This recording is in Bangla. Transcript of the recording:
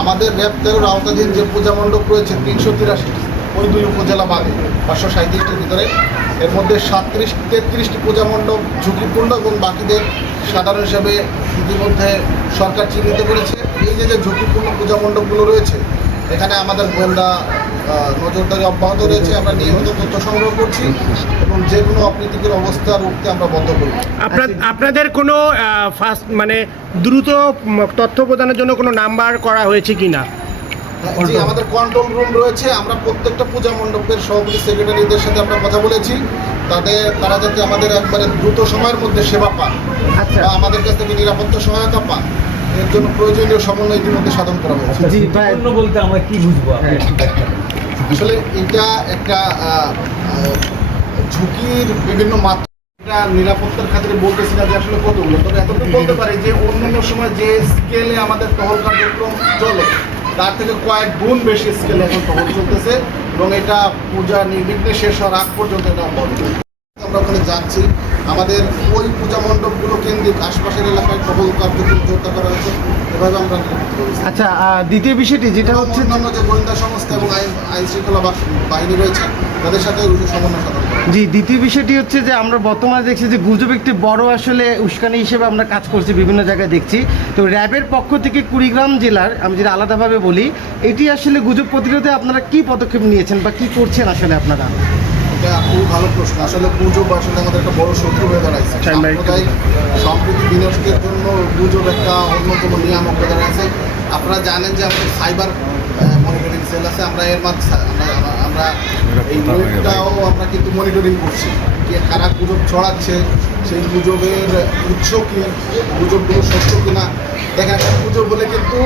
আমাদের র্যাব তেরোর আওতাধীন যে পূজা মণ্ডপ রয়েছে, তিনশো তিরাশিটি, ওই দুই উপজেলা বাদে পাঁচশো সাঁত্রিশটির ভিতরে। এর মধ্যে সাতত্রিশ তেত্রিশটি পূজা মণ্ডপ ঝুঁকিপূর্ণ এবং বাকিদের সাধারণ হিসাবে ইতিমধ্যে সরকার চিহ্নিত করেছে। এই যে যে ঝুঁকিপূর্ণ পূজা মণ্ডপগুলো রয়েছে, এখানে আমাদের গোয়েন্দা নজরদারি অব্যাহত রয়েছে আমরা নিয়মিত তথ্য সংগ্রহ করছি এবং যে কোনো অপ্রীতিকর অবস্থা রুখতে আমরা বন্ধ করি আপনার আপনাদের কোনো ফার্স্ট মানে দ্রুত তথ্য প্রদানের জন্য কোনো নাম্বার করা হয়েছে কি না জি আমাদের কন্ট্রোল রুম রয়েছে আমরা প্রত্যেকটা পূজা মণ্ডপের সভাপতি সেক্রেটারিদের সাথে আমরা কথা বলেছি তাদের তারা যাতে আমাদের একবারে দ্রুত সময়ের মধ্যে সেবা পান আচ্ছা। বা আমাদের কাছ থেকে নিরাপত্তা সহায়তা পান এর জন্য প্রয়োজনীয় সমন্বয় ইতিমধ্যে সাধন করা হয়েছে। বলতে আমরা কি বুঝব? আসলে এটা একটা ঝুঁকির বিভিন্ন মাত্রা নিরাপত্তার খাতিরে বলতেছি না যে আসলে কতগুলো, তবে এতটুকু বলতে পারি যে অন্যান্য সময় যে স্কেলে আমাদের টহল কার্যক্রম চলে, তার থেকে কয়েক গুণ বেশি স্কেলে এখন টহল চলতেছে এবং এটা পূজা নির্বিঘ্নে শেষ হওয়ার আগ পর্যন্ত এটা বন্ধ। আমরা ওখানে যাচ্ছি। আমাদের ওই পূজা মণ্ডপগুলো কেন্দ্রিক আশপাশের এলাকায় টহল কার্যক্রম জোরদার করা হয়েছে। এভাবে আমরা আচ্ছা দ্বিতীয় বিষয়টি যেটা হচ্ছে অন্যান্য যে গোয়েন্দা সংস্থা এবং আইন আইন শৃঙ্খলা বা- বাহিনী রয়েছে তাদের সাথে সমন্বয় সাধন জি দ্বিতীয় বিষয়টি হচ্ছে যে আমরা বর্তমানে দেখছি যে গুজব একটি বড় আসলে উস্কানি হিসেবে আমরা কাজ করছি বিভিন্ন জায়গায় দেখছি। তো র্যাবের পক্ষ থেকে কুড়িগ্রাম জেলার আমি যদি আলাদাভাবে বলি এটি আসলে গুজব প্রতিরোধে আপনারা কি পদক্ষেপ নিয়েছেন বা কি করছেন আসলে আপনারা? এটা খুব ভালো প্রশ্ন। আসলে গুজব আসলে আমাদের একটা বড় শত্রু হয়ে দাঁড়াইছে। সাম্প্রদায়িক সম্প্রীতি বিনষ্টের জন্য গুজব একটা অন্যতম নিয়ামক হয়ে দাঁড়াইছে আপনারা জানেন যে আমাদের সাইবার মনিটরিং সেল আছে। আমরা এর মাধ্যমে আমরা এই ওয়েবটাও আমরা কিন্তু মনিটরিং করছি। কে কারা গুজব ছড়াচ্ছে সেই গুজবের উৎস কি গুজবগুলো সত্য কিনা। দেখেন একটা গুজব বলে কিন্তু